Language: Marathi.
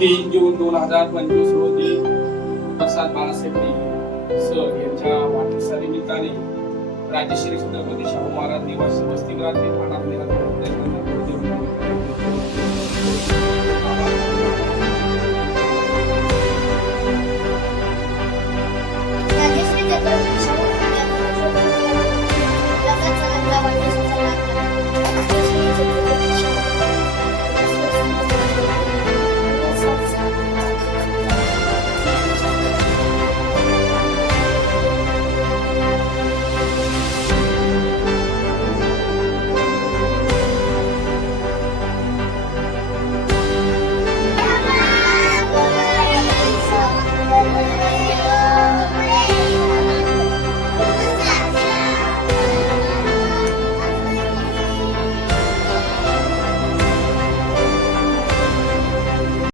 तीन जून दोन हजार पंचवीस रोजी प्रसाद बाळासाहेब ढेगे सर यांच्या वाढदिवसानिमित्ताने राजश्री छत्रपती शाहू महाराज निवासी वसतिगृहात ठाणा